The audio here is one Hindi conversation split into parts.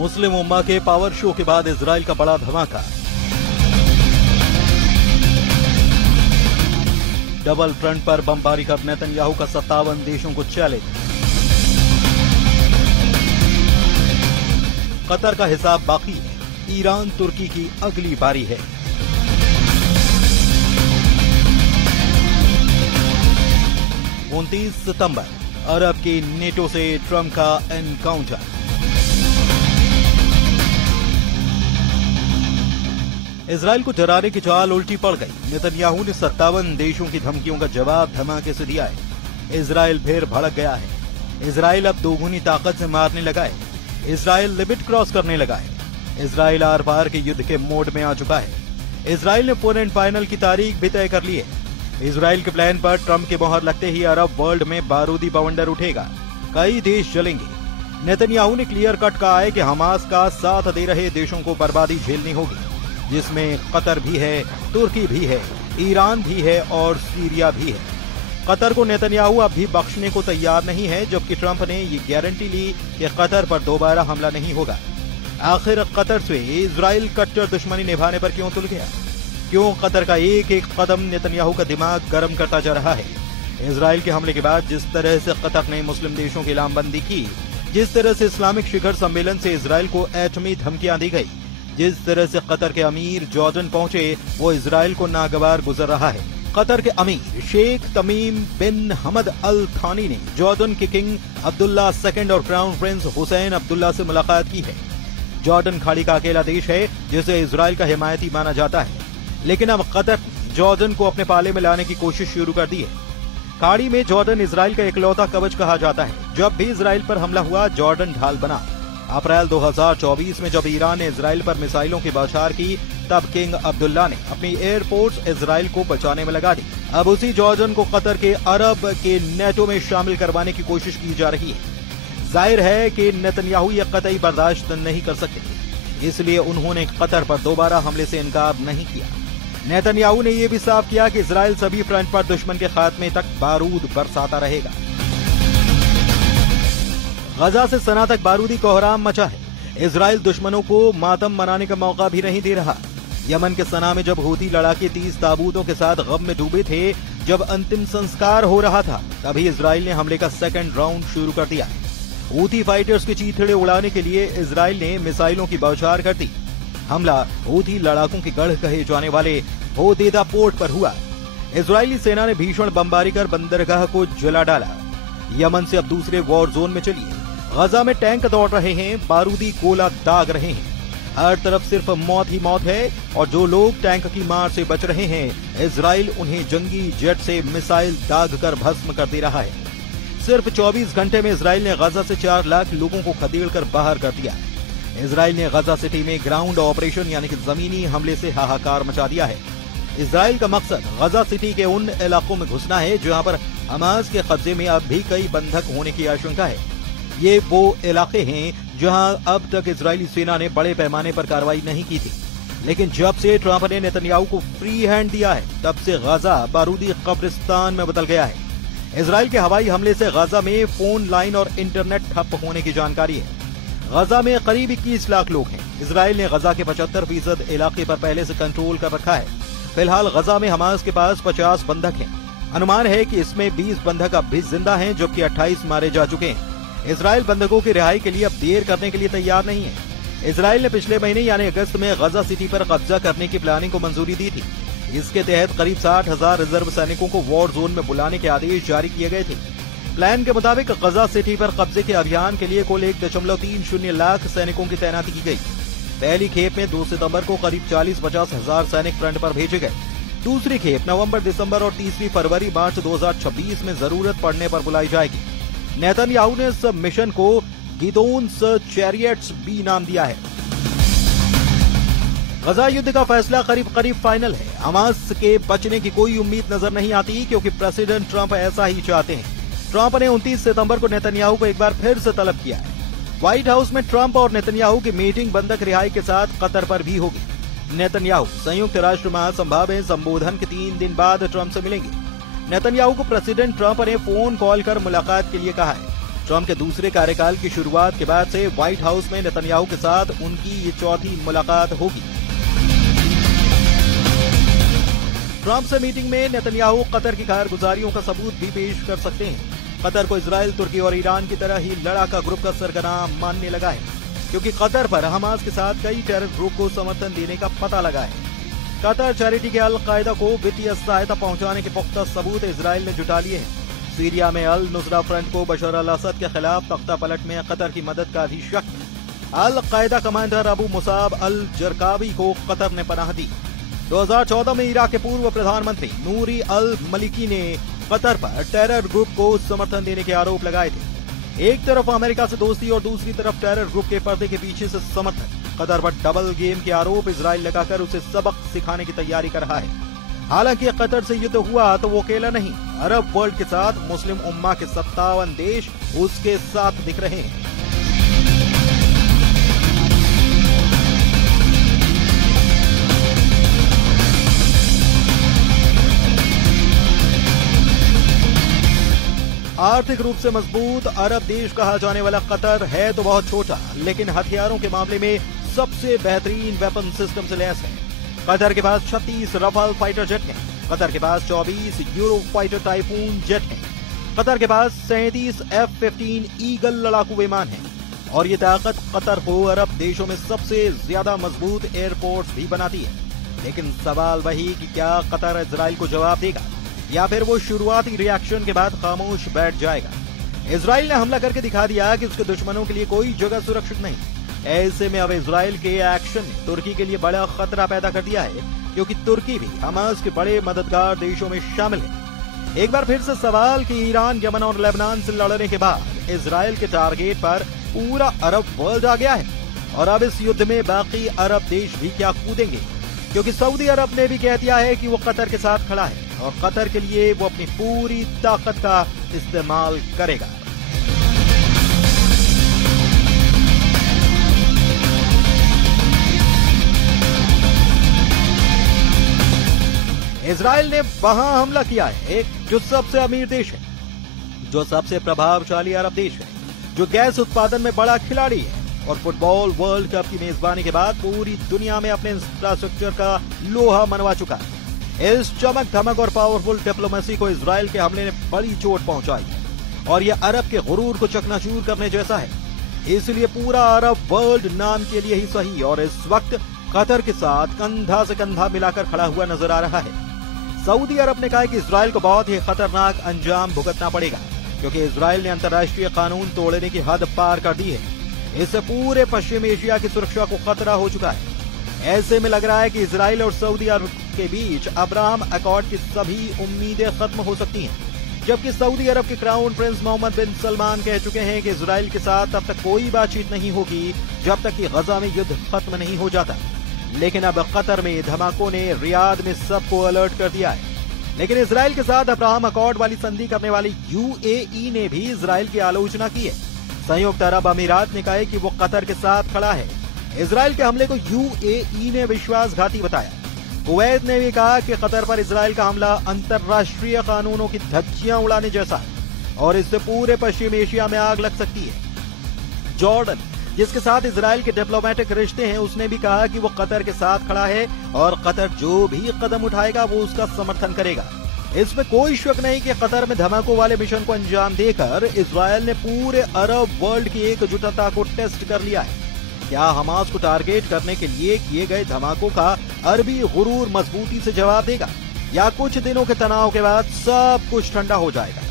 मुस्लिम उम्मा के पावर शो के बाद इजराइल का बड़ा धमाका। डबल फ्रंट पर बमबारी कर नेतन्याहू का 57 देशों को चैलेंज। कतर का हिसाब बाकी है, ईरान तुर्की की अगली बारी है। उनतीस सितंबर, अरब की नेटो से ट्रंप का एनकाउंटर। इजराइल को डराने की चाल उल्टी पड़ गई। नेतन्याहू ने 57 देशों की धमकियों का जवाब धमाके से दिया है। इजराइल फिर भड़क गया है। इजराइल अब दोगुनी ताकत से मारने लगा है। इजराइल लिमिट क्रॉस करने लगा है। इजराइल आर पार के युद्ध के मोड में आ चुका है। इजराइल ने 4 एंड फाइनल की तारीख भी तय कर ली है। इजराइल के प्लान पर ट्रंप के मोहर लगते ही अरब वर्ल्ड में बारूदी बवंडर उठेगा, कई देश जलेंगे। नेतन्याहू ने क्लियर कट कहा है कि हमास का साथ दे रहे देशों को बर्बादी झेलनी होगी, जिसमें कतर भी है, तुर्की भी है, ईरान भी है और सीरिया भी है। कतर को नेतन्याहू अब भी बख्शने को तैयार नहीं है, जबकि ट्रंप ने ये गारंटी ली कि कतर पर दोबारा हमला नहीं होगा। आखिर कतर से इजराइल कट्टर दुश्मनी निभाने पर क्यों तुल गया? क्यों कतर का एक एक कदम नेतन्याहू का दिमाग गर्म करता जा रहा है? इजराइल के हमले के बाद जिस तरह से कतर ने मुस्लिम देशों की लामबंदी की, जिस तरह से इस्लामिक शिखर सम्मेलन से इजराइल को एटमी धमकियां दी गई, जिस तरह से कतर के अमीर जॉर्डन पहुंचे, वो इजराइल को नागवार गुजर रहा है। कतर के अमीर शेख तमीम बिन हमद अल थानी ने जॉर्डन के किंग अब्दुल्ला II और क्राउन प्रिंस हुसैन अब्दुल्ला से मुलाकात की है। जॉर्डन खाड़ी का अकेला देश है जिसे इजराइल का हिमायती माना जाता है, लेकिन अब कतर जॉर्डन को अपने पाले में लाने की कोशिश शुरू कर दी है। खाड़ी में जॉर्डन इजराइल का इकलौता कवच कहा जाता है। जब भी इजराइल पर हमला हुआ, जॉर्डन ढाल बना। अप्रैल 2024 में जब ईरान ने इजराइल पर मिसाइलों की बौछार की, तब किंग अब्दुल्ला ने अपनी एयरफोर्स इजराइल को बचाने में लगा दी। अब उसी जॉर्डन को कतर के अरब के नेटो में शामिल करवाने की कोशिश की जा रही है। जाहिर है कि नेतन्याहू यह कतई बर्दाश्त नहीं कर सकते, इसलिए उन्होंने कतर पर दोबारा हमले से इनकार नहीं किया। नेतन्याहू ने यह भी साफ किया कि इजराइल सभी फ्रंट पर दुश्मन के खात्मे तक बारूद बरसाता रहेगा। गजा से सना तक बारूदी कोहराम मचा है। इजराइल दुश्मनों को मातम मनाने का मौका भी नहीं दे रहा। यमन के सना में जब हूती लड़ाके 30 ताबूतों के साथ गम में डूबे थे, जब अंतिम संस्कार हो रहा था, तभी इजराइल ने हमले का 2nd राउंड शुरू कर दिया। हूती फाइटर्स के चीथड़े उड़ाने के लिए इजराइल ने मिसाइलों की बौछार कर दी। हमला हूती लड़ाकों के गढ़ कहे जाने वाले होदेदा पोर्ट पर हुआ। इजरायली सेना ने भीषण बमबारी कर बंदरगाह को जला डाला। यमन से अब दूसरे वॉर जोन में चलिए। गजा में टैंक दौड़ रहे हैं, बारूदी गोला दाग रहे हैं। हर तरफ सिर्फ मौत ही मौत है, और जो लोग टैंक की मार से बच रहे हैं, इजराइल उन्हें जंगी जेट से मिसाइल दाग कर भस्म कर दे रहा है। सिर्फ 24 घंटे में इजराइल ने गजा से 4 लाख लोगों को खदेड़ कर बाहर कर दिया। इजराइल ने गजा सिटी में ग्राउंड ऑपरेशन यानी कि जमीनी हमले से हाहाकार मचा दिया है। इजराइल का मकसद गजा सिटी के उन इलाकों में घुसना है जहां पर हमास के कब्जे में अब भी कई बंधक होने की आशंका है। ये वो इलाके हैं जहां अब तक इजरायली सेना ने बड़े पैमाने पर कार्रवाई नहीं की थी, लेकिन जब से ट्रंप ने नेतन्याहू को फ्री हैंड दिया है, तब से गजा बारूदी कब्रिस्तान में बदल गया है। इजराइल के हवाई हमले से गजा में फोन लाइन और इंटरनेट ठप होने की जानकारी है। गजा में करीब 21 लाख लोग हैं। इजराइल ने गजा के 75% इलाके पर पहले से कंट्रोल कर रखा है। फिलहाल गजा में हमास के पास 50 बंधक हैं। अनुमान है कि इसमें 20 बंधक अब भी जिंदा हैं, जबकि 28 मारे जा चुके हैं। इजराइल बंधकों की रिहाई के लिए अब देर करने के लिए तैयार नहीं है। इजराइल ने पिछले महीने यानी अगस्त में गजा सिटी पर कब्जा करने की प्लानिंग को मंजूरी दी थी। इसके तहत करीब 60,000 रिजर्व सैनिकों को वॉर जोन में बुलाने के आदेश जारी किए गए थे। प्लान के मुताबिक गजा सिटी पर कब्जे के अभियान के लिए कुल 1.30 लाख सैनिकों की तैनाती की गई। पहली खेप में 2 सितंबर को करीब 40-50 हजार सैनिक फ्रंट पर भेजे गए। दूसरी खेप नवंबर, दिसंबर और तीसरी फरवरी, मार्च 2026 में जरूरत पड़ने पर बुलाई जाएगी। नेतन्याहू ने इस मिशन को गिदोन्स चैरियट्स भी नाम दिया है। गजा युद्ध का फैसला करीब फाइनल है। हमास के बचने की कोई उम्मीद नजर नहीं आती, क्योंकि प्रेसिडेंट ट्रंप ऐसा ही चाहते हैं। ट्रंप ने 29 सितंबर को नेतन्याहू को एक बार फिर से तलब किया है। व्हाइट हाउस में ट्रंप और नेतन्याहू की मीटिंग बंधक रिहाई के साथ कतर पर भी होगी। नेतन्याहू संयुक्त राष्ट्र महासभा में संबोधन के 3 दिन बाद ट्रंप से मिलेंगे। नेतन्याहू को प्रेसिडेंट ट्रंप ने फोन कॉल कर मुलाकात के लिए कहा है। ट्रंप के दूसरे कार्यकाल की शुरुआत के बाद से व्हाइट हाउस में नेतन्याहू के साथ उनकी ये चौथी मुलाकात होगी। ट्रंप से मीटिंग में नेतन्याहू कतर की कारगुजारियों का सबूत भी पेश कर सकते हैं। कतर को इजराइल, तुर्की और ईरान की तरह ही लड़ाका ग्रुप का सरगना मानने लगा है, क्योंकि कतर पर हमास के साथ कई टेरर ग्रुप को समर्थन देने का पता लगा है। कतर चैरिटी के अल कायदा को वित्तीय सहायता पहुंचाने के पुख्ता सबूत इजराइल ने जुटा लिए हैं। सीरिया में अल नुसरा फ्रंट को बशर अल असद के खिलाफ तख्ता पलट में कतर की मदद का भी शक है। Al Qaeda commander Abu Musab al Zarqawi को कतर ने पनाह दी। 2014 में इराक के पूर्व प्रधानमंत्री नूरी अल मलिकी ने कतर पर टेरर ग्रुप को समर्थन देने के आरोप लगाए थे। एक तरफ अमेरिका से दोस्ती और दूसरी तरफ टेरर ग्रुप के पर्दे के पीछे से समर्थन। कतर पर डबल गेम के आरोप इजराइल लगाकर उसे सबक सिखाने की तैयारी कर रहा है। हालांकि कतर से युद्ध हुआ तो वो अकेला नहीं, अरब वर्ल्ड के साथ मुस्लिम उम्मा के 57 देश उसके साथ दिख रहे हैं। आर्थिक रूप से मजबूत अरब देश कहा जाने वाला कतर है तो बहुत छोटा, लेकिन हथियारों के मामले में सबसे बेहतरीन वेपन सिस्टम से लैस है। कतर के पास 36 रफाल फाइटर जेट हैं। कतर के पास 24 यूरो फाइटर टाइफून जेट हैं। कतर के पास 37 F-15 ईगल लड़ाकू विमान हैं। और ये ताकत कतर को अरब देशों में सबसे ज्यादा मजबूत एयरपोर्ट भी बनाती है। लेकिन सवाल वही कि क्या कतर इजराइल को जवाब देगा या फिर वो शुरुआती रिएक्शन के बाद खामोश बैठ जाएगा। इजराइल ने हमला करके दिखा दिया कि उसके दुश्मनों के लिए कोई जगह सुरक्षित नहीं। ऐसे में अब इजराइल के एक्शन ने तुर्की के लिए बड़ा खतरा पैदा कर दिया है, क्योंकि तुर्की भी हमास के बड़े मददगार देशों में शामिल है। एक बार फिर से सवाल कि ईरान, यमन और लेबनान से लड़ने के बाद इजराइल के टारगेट पर पूरा अरब वर्ल्ड आ गया है। और अब इस युद्ध में बाकी अरब देश भी क्या कूदेंगे, क्योंकि सऊदी अरब ने भी कह दिया है कि वो कतर के साथ खड़ा है और कतर के लिए वो अपनी पूरी ताकत का इस्तेमाल करेगा। इजराइल ने वहां हमला किया है जो सबसे अमीर देश है, जो सबसे प्रभावशाली अरब देश है, जो गैस उत्पादन में बड़ा खिलाड़ी है और फुटबॉल वर्ल्ड कप की मेजबानी के बाद पूरी दुनिया में अपने इंफ्रास्ट्रक्चर का लोहा मनवा चुका है। इस चमक धमक और पावरफुल डिप्लोमेसी को इजराइल के हमले ने बड़ी चोट पहुंचाई है और यह अरब के गुरूर को चकनाचूर करने जैसा है। इसलिए पूरा अरब वर्ल्ड नाम के लिए ही सही और इस वक्त कतर के साथ कंधा से कंधा मिलाकर खड़ा हुआ नजर आ रहा है। सऊदी अरब ने कहा कि इजराइल को बहुत ही खतरनाक अंजाम भुगतना पड़ेगा, क्योंकि इजराइल ने अंतर्राष्ट्रीय कानून तोड़ने की हद पार कर दी है। इससे पूरे पश्चिम एशिया की सुरक्षा को खतरा हो चुका है। ऐसे में लग रहा है कि इजराइल और सऊदी अरब के बीच अब्राहम अकॉर्ड की सभी उम्मीदें खत्म हो सकती हैं, जबकि सऊदी अरब के क्राउन प्रिंस मोहम्मद बिन सलमान कह चुके हैं कि इजराइल के साथ अब तक कोई बातचीत नहीं होगी जब तक कि गजा में युद्ध खत्म नहीं हो जाता। लेकिन अब कतर में धमाकों ने रियाद में सबको अलर्ट कर दिया है। लेकिन इजराइल के साथ अब्राहम अकॉर्ड वाली संधि करने वाली UAE ने भी इजराइल की आलोचना की है। संयुक्त अरब अमीरात ने कहा है कि वो कतर के साथ खड़ा है। इजराइल के हमले को UAE ने विश्वासघाती बताया। कुवैत ने भी कहा कि कतर पर इजराइल का हमला अंतर्राष्ट्रीय कानूनों की धज्जियां उड़ाने जैसा है और इससे पूरे पश्चिम एशिया में आग लग सकती है। जॉर्डन, जिसके साथ इजराइल के डिप्लोमेटिक रिश्ते हैं, उसने भी कहा कि वो कतर के साथ खड़ा है और कतर जो भी कदम उठाएगा वो उसका समर्थन करेगा। इसमें कोई शक नहीं कि कतर में धमाकों वाले मिशन को अंजाम देकर इजराइल ने पूरे अरब वर्ल्ड की एकजुटता को टेस्ट कर लिया है। क्या हमास को टारगेट करने के लिए किए गए धमाकों का अरबी गुरूर मजबूती से जवाब देगा या कुछ दिनों के तनाव के बाद सब कुछ ठंडा हो जाएगा?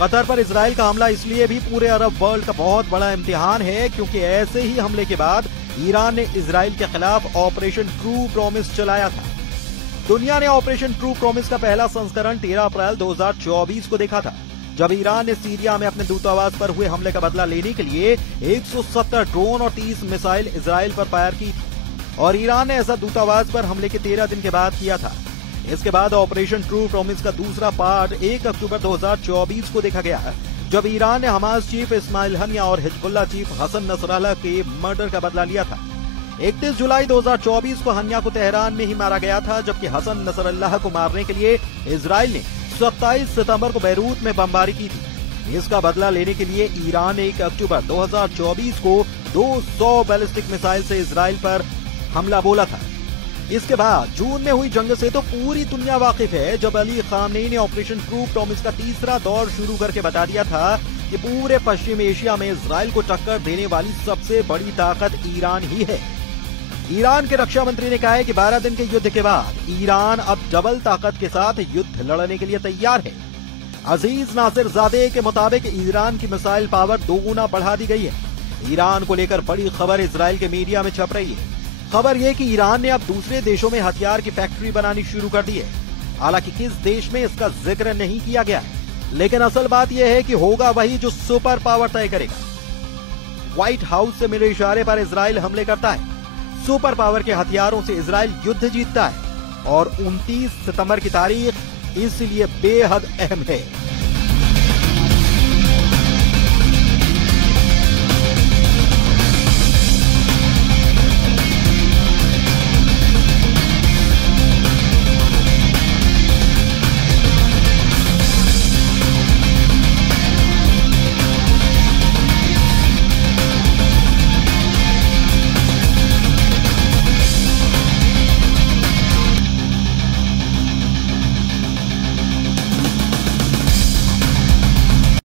कतर पर इजराइल का हमला इसलिए भी पूरे अरब वर्ल्ड का बहुत बड़ा इम्तिहान है क्योंकि ऐसे ही हमले के बाद ईरान ने इजराइल के खिलाफ ऑपरेशन ट्रू प्रॉमिस चलाया था। दुनिया ने ऑपरेशन ट्रू प्रॉमिस का पहला संस्करण 13 अप्रैल 2024 को देखा था, जब ईरान ने सीरिया में अपने दूतावास पर हुए हमले का बदला लेने के लिए 170 ड्रोन और 30 मिसाइल इजराइल पर फायर की और ईरान ने ऐसा दूतावास पर हमले के 13 दिन के बाद किया था। इसके बाद ऑपरेशन ट्रू प्रॉमिस का दूसरा पार्ट 1 अक्टूबर 2024 को देखा गया, जब ईरान ने हमास चीफ इस्माइल हनिया और हिजबुल्लाह चीफ हसन नसरल्लाह के मर्डर का बदला लिया था। 31 जुलाई 2024 को हनिया को तेहरान में ही मारा गया था, जबकि हसन नसरल्लाह को मारने के लिए इजराइल ने 27 सितंबर को बैरूत में बमबारी की थी। इसका बदला लेने के लिए ईरान ने 1 अक्टूबर 2024 को 200 बैलिस्टिक मिसाइल से इजराइल पर हमला बोला था। इसके बाद जून में हुई जंग से तो पूरी दुनिया वाकिफ है, जब अली खामनेई ने ऑपरेशन ट्रू प्रॉमिस का तीसरा दौर शुरू करके बता दिया था कि पूरे पश्चिम एशिया में इजराइल को टक्कर देने वाली सबसे बड़ी ताकत ईरान ही है। ईरान के रक्षा मंत्री ने कहा है कि 12 दिन के युद्ध के बाद ईरान अब डबल ताकत के साथ युद्ध लड़ने के लिए तैयार है। अजीज नासिरजादे के मुताबिक ईरान की मिसाइल पावर 2 गुना बढ़ा दी गई है। ईरान को लेकर बड़ी खबर इजराइल के मीडिया में छप रही है। खबर यह कि ईरान ने अब दूसरे देशों में हथियार की फैक्ट्री बनानी शुरू कर दी है। हालांकि किस देश में इसका जिक्र नहीं किया गया है, लेकिन असल बात यह है कि होगा वही जो सुपर पावर तय करेगा। व्हाइट हाउस से मिले इशारे पर इजराइल हमले करता है। सुपर पावर के हथियारों से इजराइल युद्ध जीतता है और 29 सितंबर की तारीख इसलिए बेहद अहम है।